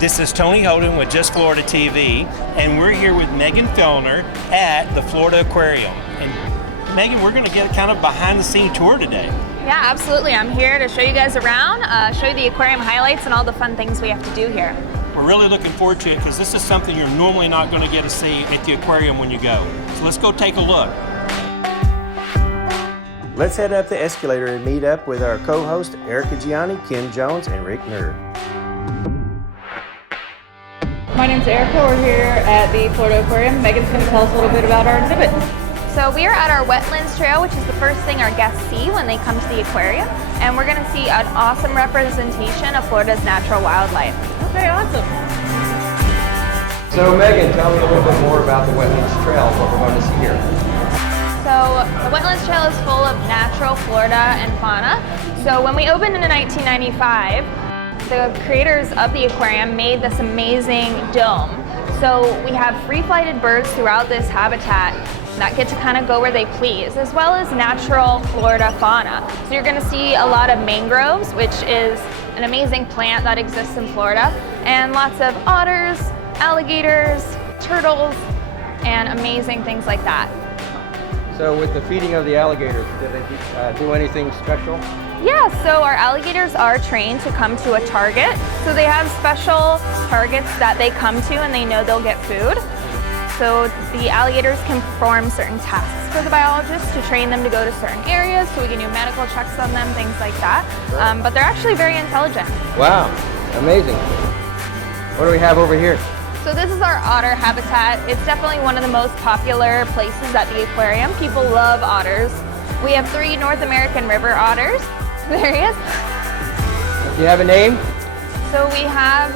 This is Tony Holden with Just Florida TV, and we're here with Megan Fellner at the Florida Aquarium. And Megan, we're going to get kind of behind-the-scene tour today. Yeah, absolutely. I'm here to show you guys around, show you the aquarium highlights and all the fun things we have to do here. We're really looking forward to it because this is something you're normally not going to get to see at the aquarium when you go. So let's go take a look. Let's head up the escalator and meet up with our co-hosts Erica Gianni, Ken Jones, and Rick Nerd. My name's Erica. We're here at the Florida Aquarium. Megan's going to tell us a little bit about our exhibit. So we are at our wetlands trail, which is the first thing our guests see when they come to the aquarium. And we're going to see an awesome representation of Florida's natural wildlife. Okay, awesome. So Megan, tell me a little bit more about the wetlands trail, what we're going to see here. So the wetlands trail is full of natural Florida and fauna. So when we opened in 1995, the creators of the aquarium made this amazing dome. So we have free-flighted birds throughout this habitat that get to kind of go where they please, as well as natural Florida fauna. So you're going to see a lot of mangroves, which is an amazing plant that exists in Florida, and lots of otters, alligators, turtles, and amazing things like that. So with the feeding of the alligators, did they do anything special? Yeah, so our alligators are trained to come to a target. So they have special targets that they come to and they know they'll get food. So the alligators can perform certain tasks for the biologists to train them to go to certain areas so we can do medical checks on them, things like that. But they're actually very intelligent. Wow, amazing. What do we have over here? So this is our otter habitat. It's definitely one of the most popular places at the aquarium. People love otters. We have 3 North American river otters. There he is. Do you have a name? So we have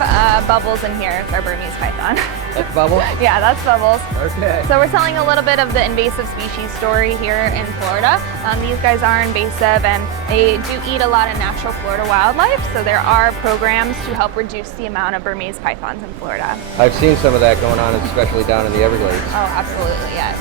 Bubbles in here. It's our Burmese python. That's Bubbles? Yeah, that's Bubbles. Okay. So we're telling a little bit of the invasive species story here in Florida. These guys are invasive and they do eat a lot of natural Florida wildlife. So there are programs to help reduce the amount of Burmese pythons in Florida. I've seen some of that going on, especially down in the Everglades. Oh, absolutely, yes.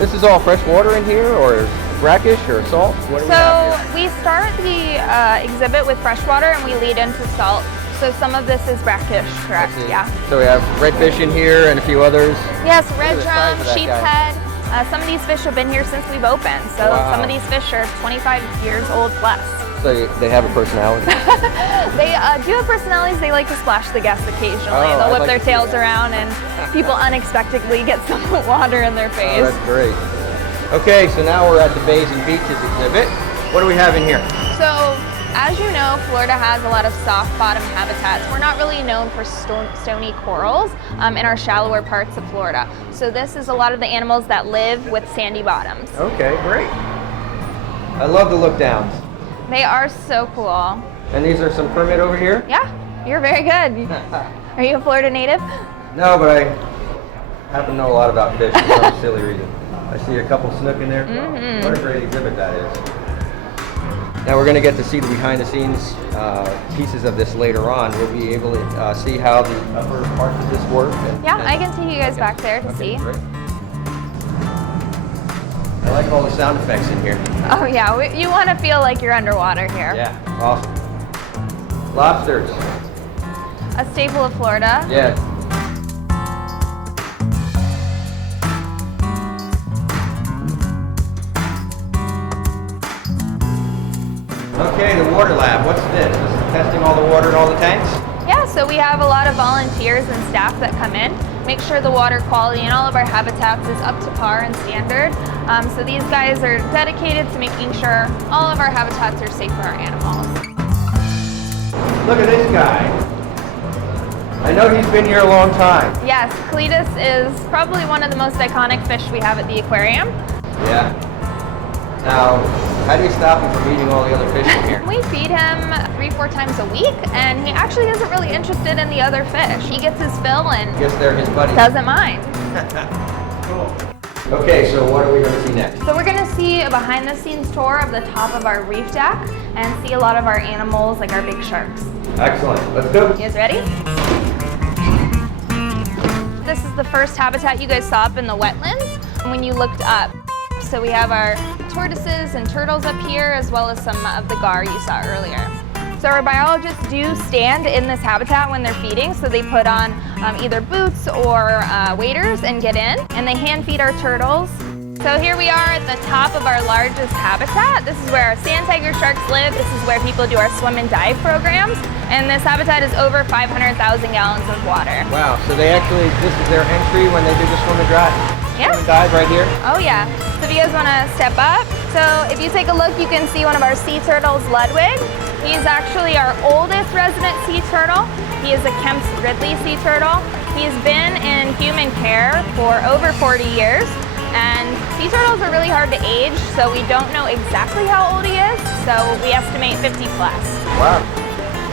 This is all fresh water in here, or brackish, or salt? What do we have here? We start the exhibit with freshwater and we lead into salt. So some of this is brackish, correct? Yeah. So we have redfish in here and a few others. Yes, red drum, size of that sheep's head. Some of these fish have been here since we've opened. So some of these fish are 25 years old plus. So they have a personality? They do have personalities. They like to splash the guests occasionally. They'll whip their tails around and people unexpectedly get some water in their face. Oh, that's great. Okay, so now we're at the Bays and Beaches exhibit. What do we have in here? So, as you know, Florida has a lot of soft bottom habitats. We're not really known for stony corals in our shallower parts of Florida. So this is a lot of the animals that live with sandy bottoms. Okay, great. I love the look downs. They are so cool. And these are some permit over here? Yeah, you're very good. Are you a Florida native? No, but I happen to know a lot about fish for some silly reason. I see a couple snook in there. Mm-hmm. What a great exhibit that is. Now we're going to get to see the behind-the-scenes pieces of this later on. We'll be able to see how the upper parts of this work. Yeah, I can take you guys back there to see. Great. I like all the sound effects in here. Oh yeah, you want to feel like you're underwater here. Yeah, awesome. Lobsters. A staple of Florida. Yeah. Okay, the water lab. What's this? This is testing all the water in all the tanks? Yeah, so we have a lot of volunteers and staff that come in, make sure the water quality in all of our habitats is up to par and standard. So these guys are dedicated to making sure all of our habitats are safe for our animals. Look at this guy. I know he's been here a long time. Yes, Cletus is probably one of the most iconic fish we have at the aquarium. Yeah. Now, how do you stop him from eating all the other fish in here? We feed him 3-4 times a week, and he actually isn't really interested in the other fish. He gets his fill and Guess they're his buddies. doesn't mind. Cool. Okay, so what are we going to see next? So we're going to see a behind-the-scenes tour of the top of our reef deck and see a lot of our animals, like our big sharks. Excellent. Let's go. You guys ready? This is the first habitat you guys saw up in the wetlands when you looked up. So we have our tortoises and turtles up here, as well as some of the gar you saw earlier. So our biologists do stand in this habitat when they're feeding, so they put on either boots or waders and get in, and they hand feed our turtles. So here we are at the top of our largest habitat. This is where our sand tiger sharks live. This is where people do our swim and dive programs. And this habitat is over 500,000 gallons of water. Wow, so they actually, this is their entry when they do the swim and dive? Yeah. Swim and dive right here? Oh yeah. So if you guys want to step up. So if you take a look, you can see one of our sea turtles, Ludwig. He's actually our oldest resident sea turtle. He is a Kemp's Ridley sea turtle. He's been in human care for over 40 years. And sea turtles are really hard to age, so we don't know exactly how old he is, so we estimate 50 plus. Wow.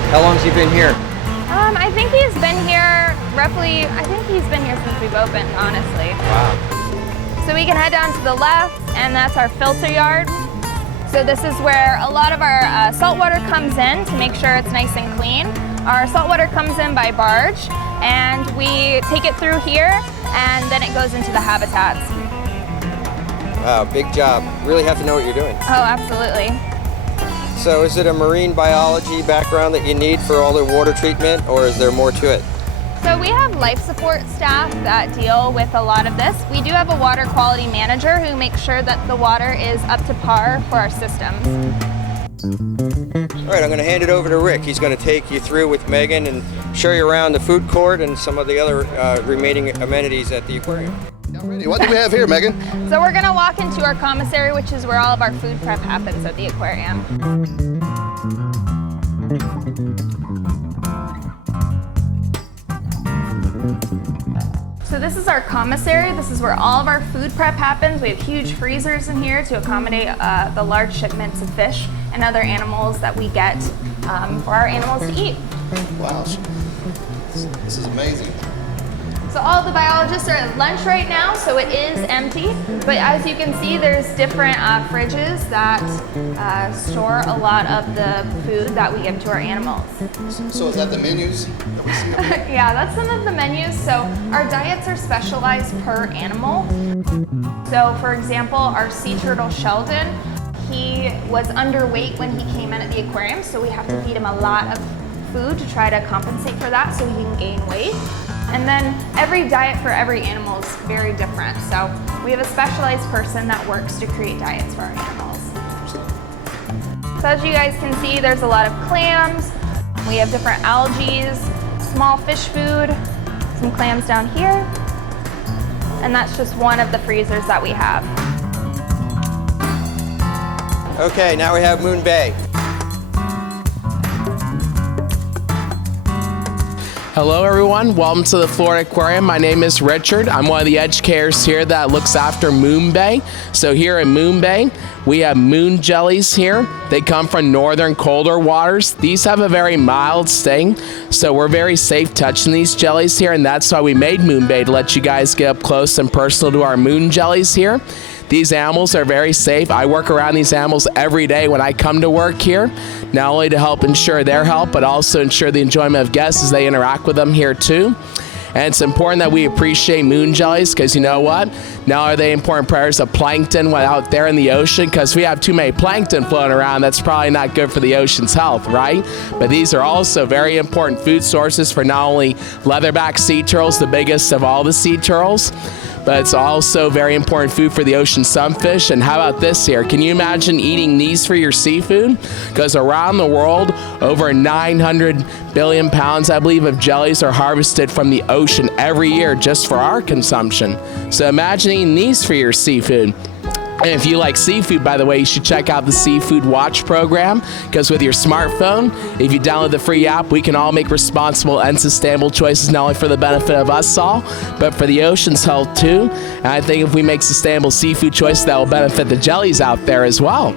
How long's he been here? I think he's been here roughly, since we've opened, honestly. Wow. So we can head down to the left, and that's our filter yard. So this is where a lot of our salt water comes in to make sure it's nice and clean. Our salt water comes in by barge, and we take it through here, and then it goes into the habitats. Wow, big job. Really have to know what you're doing. Oh, absolutely. So is it a marine biology background that you need for all the water treatment, or is there more to it? So we have life support staff that deal with a lot of this. We do have a water quality manager who makes sure that the water is up to par for our systems. All right, I'm going to hand it over to Rick. He's going to take you through with Megan and show you around the food court and some of the other remaining amenities at the aquarium. What do we have here, Megan? So we're gonna walk into our commissary, which is where all of our food prep happens at the aquarium. So this is our commissary. This is where all of our food prep happens. We have huge freezers in here to accommodate the large shipments of fish and other animals that we get for our animals to eat. Wow, this is amazing. So all the biologists are at lunch right now, so it is empty. But as you can see, there's different fridges that store a lot of the food that we give to our animals. So is that the menus that we see? Yeah, that's some of the menus. So our diets are specialized per animal. So for example, our sea turtle Sheldon, he was underweight when he came in at the aquarium, so we have to feed him a lot of food to try to compensate for that so he can gain weight. And then every diet for every animal is very different. So we have a specialized person that works to create diets for our animals. So as you guys can see, there's a lot of clams. We have different algae, small fish food, some clams down here. And that's just one of the freezers that we have. Okay, now we have Moon Bay. Hello everyone, welcome to the Florida Aquarium. My name is Richard. I'm one of the educators here that looks after Moon Bay. So here in Moon Bay, we have moon jellies here. They come from northern colder waters. These have a very mild sting, so we're very safe touching these jellies here, and that's why we made Moon Bay, to let you guys get up close and personal to our moon jellies here. These animals are very safe. I work around these animals every day when I come to work here, not only to help ensure their health, but also ensure the enjoyment of guests as they interact with them here too. And it's important that we appreciate moon jellies, because you know what? Not only are they important predators of plankton when out there in the ocean, because we have too many plankton floating around, that's probably not good for the ocean's health, right? But these are also very important food sources for not only leatherback sea turtles, the biggest of all the sea turtles, but it's also very important food for the ocean sunfish. And how about this here? Can you imagine eating these for your seafood? Because around the world, over 900 billion pounds, I believe, of jellies are harvested from the ocean every year just for our consumption. So imagine eating these for your seafood. And if you like seafood, by the way, you should check out the Seafood Watch program, because with your smartphone, if you download the free app, we can all make responsible and sustainable choices, not only for the benefit of us all, but for the ocean's health too. And I think if we make sustainable seafood choices, that will benefit the jellies out there as well.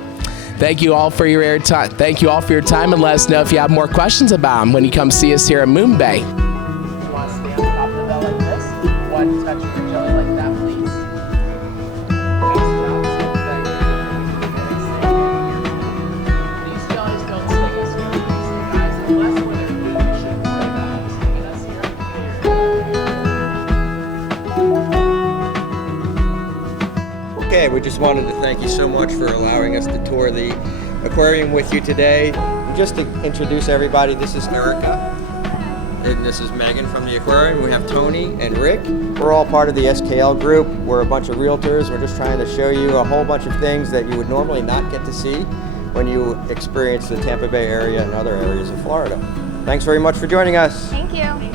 Thank you all for your airtime. Thank you all for your time, and let us know if you have more questions about them when you come see us here at Moon Bay. You want to stand on top of the bell like this? One touch of your jelly like that, please. Okay, we just wanted to thank you so much for allowing us to tour the aquarium with you today. Just to introduce everybody, this is Erica. And this is Megan from the aquarium. We have Tony and Rick. We're all part of the SKL group. We're a bunch of realtors. We're just trying to show you a whole bunch of things that you would normally not get to see when you experience the Tampa Bay area and other areas of Florida. Thanks very much for joining us. Thank you.